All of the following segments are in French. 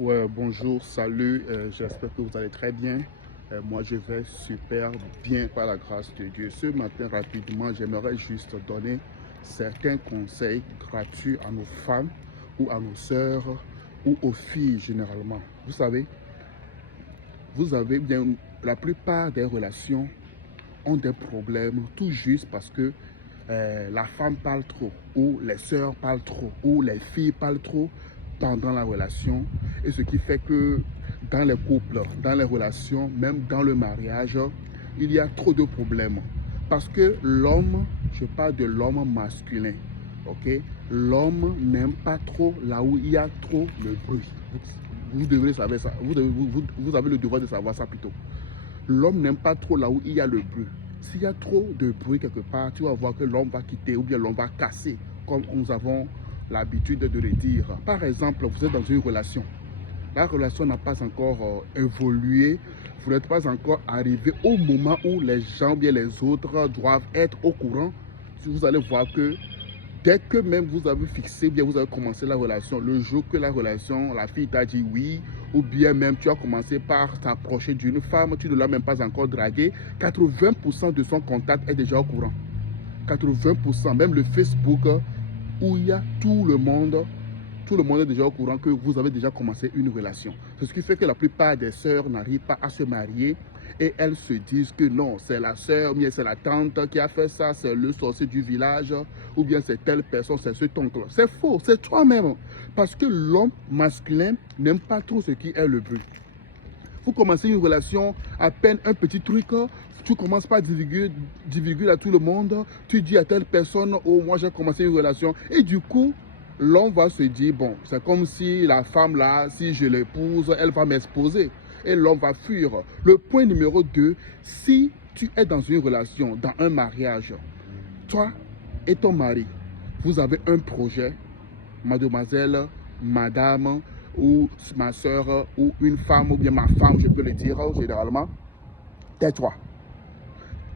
Ouais, bonjour, salut, j'espère que vous allez très bien. Moi, je vais super bien par la grâce de Dieu. Ce matin, rapidement, j'aimerais juste donner certains conseils gratuits à nos femmes ou à nos sœurs ou aux filles généralement. Vous avez bien, la plupart des relations ont des problèmes tout juste parce que la femme parle trop, ou les sœurs parlent trop, ou les filles parlent trop pendant la relation. Et ce qui fait que dans les couples, dans les relations, même dans le mariage, il y a trop de problèmes. Parce que l'homme, je parle de l'homme masculin, ok? L'homme n'aime pas trop là où il y a trop le bruit. Vous devez savoir ça. Vous avez le devoir de savoir ça plutôt. L'homme n'aime pas trop là où il y a le bruit. S'il y a trop de bruit quelque part, tu vas voir que l'homme va quitter ou bien l'homme va casser, comme nous avons l'habitude de le dire. Par exemple, vous êtes dans une relation. La relation n'a pas encore évolué. Vous n'êtes pas encore arrivé au moment où les gens, bien les autres, doivent être au courant. Vous allez voir que dès que même vous avez fixé, bien vous avez commencé la relation, le jour que la relation, la fille t'a dit oui, ou bien même tu as commencé par t'approcher d'une femme, tu ne l'as même pas encore draguée, 80% de son contact est déjà au courant. 80%, même le Facebook où il y a tout le monde est déjà au courant que vous avez déjà commencé une relation. C'est ce qui fait que la plupart des sœurs n'arrivent pas à se marier et elles se disent que non, c'est la sœur, bien c'est la tante qui a fait ça, c'est le sorcier du village, ou bien c'est telle personne, c'est ce oncle. C'est faux, c'est toi-même. Parce que l'homme masculin n'aime pas trop ce qui est le bruit. Vous commencez une relation, à peine un petit truc, tu commences par divulguer à tout le monde, tu dis à telle personne, oh moi j'ai commencé une relation, et du coup, l'homme va se dire, bon, c'est comme si la femme là, si je l'épouse, elle va m'exposer. Et l'homme va fuir. Le point numéro 2, si tu es dans une relation, dans un mariage, toi et ton mari, vous avez un projet, mademoiselle, madame, ou ma soeur, ou une femme, ou bien ma femme, je peux le dire généralement, tais-toi.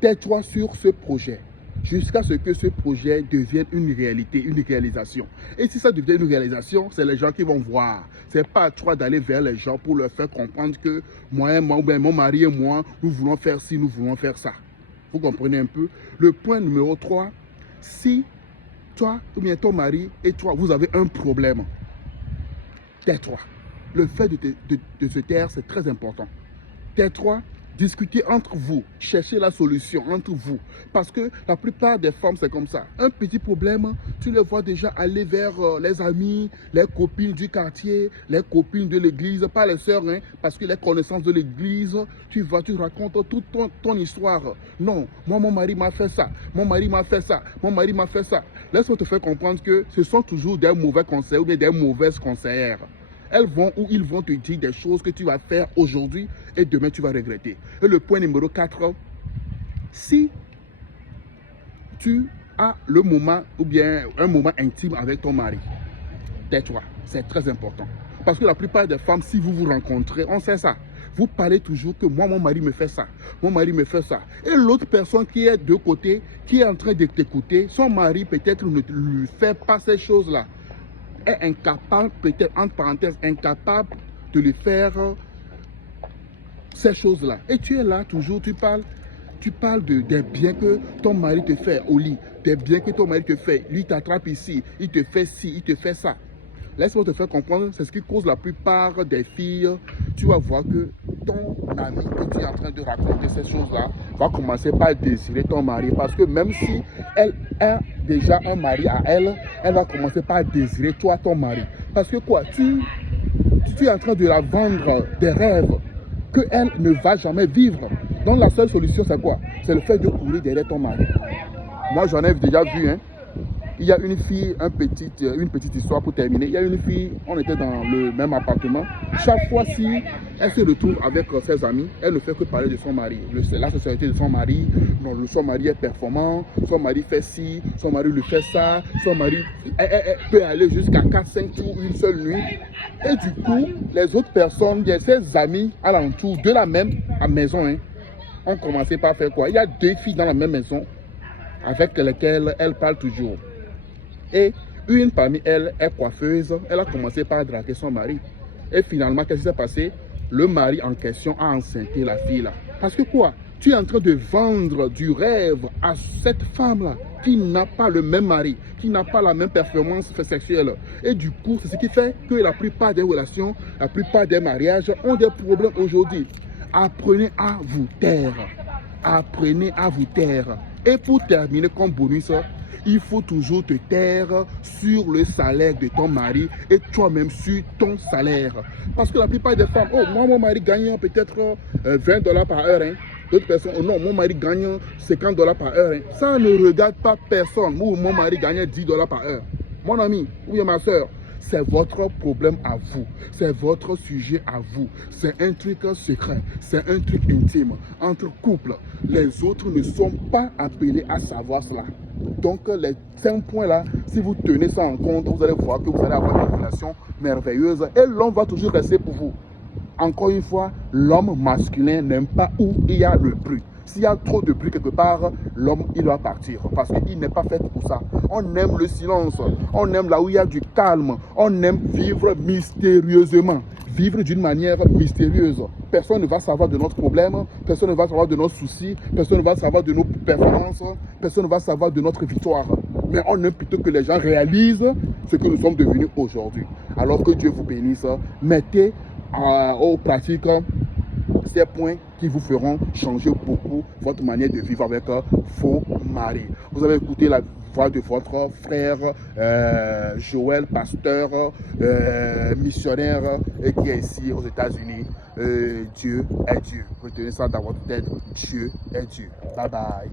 Tais-toi sur ce projet jusqu'à ce que ce projet devienne une réalité, une réalisation. Et si ça devient une réalisation, c'est les gens qui vont voir. Ce n'est pas à toi d'aller vers les gens pour leur faire comprendre que moi, mon mari et moi, nous voulons faire ci, nous voulons faire ça. Vous comprenez un peu? Le point numéro 3, si toi ou bien ton mari et toi, vous avez un problème, tais-toi. Le fait de se taire, c'est très important. Tais-toi, discutez entre vous, cherchez la solution entre vous. Parce que la plupart des femmes, c'est comme ça. Un petit problème, tu les vois déjà aller vers les amis, les copines du quartier, les copines de l'église, pas les sœurs, hein, parce que les connaissances de l'église, tu racontes toute ton histoire. Non, moi, mon mari m'a fait ça, mon mari m'a fait ça, mon mari m'a fait ça. Laisse-moi te faire comprendre que ce sont toujours des mauvais conseils ou bien des mauvaises conseillères. Elles vont ou ils vont te dire des choses que tu vas faire aujourd'hui et demain tu vas regretter. Et le point numéro 4, si tu as le moment ou bien un moment intime avec ton mari, tais-toi, c'est très important. Parce que la plupart des femmes, si vous vous rencontrez, on sait ça. Vous parlez toujours que moi, mon mari me fait ça, mon mari me fait ça. Et l'autre personne qui est de côté, qui est en train de t'écouter, son mari peut-être ne lui fait pas ces choses-là. Est incapable, peut-être entre parenthèses, incapable de lui faire ces choses-là. Et tu es là toujours, tu parles des biens que ton mari te fait au lit, des biens que ton mari te fait. Lui t'attrape ici, il te fait ci, il te fait ça. Laisse-moi te faire comprendre, c'est ce qui cause la plupart des filles. Tu vas voir que ton ami que tu es en train de raconter ces choses-là va commencer par désirer ton mari. Parce que même si elle a déjà un mari à elle, elle va commencer par désirer toi, ton mari. Parce que quoi, tu es en train de la vendre des rêves qu'elle ne va jamais vivre. Donc la seule solution, c'est quoi? C'est le fait de courir derrière ton mari. Moi, j'en ai déjà vu, hein. Il y a une fille, une petite histoire pour terminer. Il y a une fille, on était dans le même appartement. Chaque fois, si elle se retrouve avec ses amis, elle ne fait que parler de son mari. La société de son mari, non, son mari est performant, son mari fait ci, son mari lui fait ça, son mari elle peut aller jusqu'à 4-5 jours, une seule nuit. Et du coup, les autres personnes, ses amis alentour de la même maison, hein, ont commencé par faire quoi? Il y a 2 filles dans la même maison avec lesquelles elle parle toujours. Et une parmi elles est coiffeuse. Elle a commencé par draguer son mari. Et finalement, qu'est-ce qui s'est passé? Le mari en question a enceinté la fille là. Parce que quoi? Tu es en train de vendre du rêve à cette femme-là qui n'a pas le même mari, qui n'a pas la même performance sexuelle. Et du coup, c'est ce qui fait que la plupart des relations, la plupart des mariages ont des problèmes aujourd'hui. Apprenez à vous taire. Apprenez à vous taire. Et pour terminer comme bonus, il faut toujours te taire sur le salaire de ton mari et toi-même sur ton salaire. Parce que la plupart des femmes, oh, moi, mon mari gagne peut-être $20 par heure. Hein. D'autres personnes, oh non, mon mari gagne $50 par heure. Hein. Ça ne regarde pas personne. Moi, mon mari gagne $10 par heure. Mon ami, ou bien ma soeur, c'est votre problème à vous. C'est votre sujet à vous. C'est un truc secret. C'est un truc intime entre couples. Les autres ne sont pas appelés à savoir cela. Donc, les 5 points-là, si vous tenez ça en compte, vous allez voir que vous allez avoir une relation merveilleuse et l'homme va toujours rester pour vous. Encore une fois, l'homme masculin n'aime pas où il y a le bruit. S'il y a trop de bruit quelque part, l'homme, il doit partir parce qu'il n'est pas fait pour ça. On aime le silence, on aime là où il y a du calme, on aime vivre mystérieusement, vivre d'une manière mystérieuse. Personne ne va savoir de notre problème, personne ne va savoir de nos soucis, personne ne va savoir de nos performances, personne ne va savoir de notre victoire. Mais on aime plutôt que les gens réalisent ce que nous sommes devenus aujourd'hui. Alors que Dieu vous bénisse, mettez aux pratiques ces points qui vous feront changer beaucoup votre manière de vivre avec vos maris. Vous avez écouté la voix de votre frère Joël, pasteur, missionnaire, et qui est ici aux États-Unis. Dieu est Dieu. Retenez ça dans votre tête. Dieu est Dieu. Bye bye.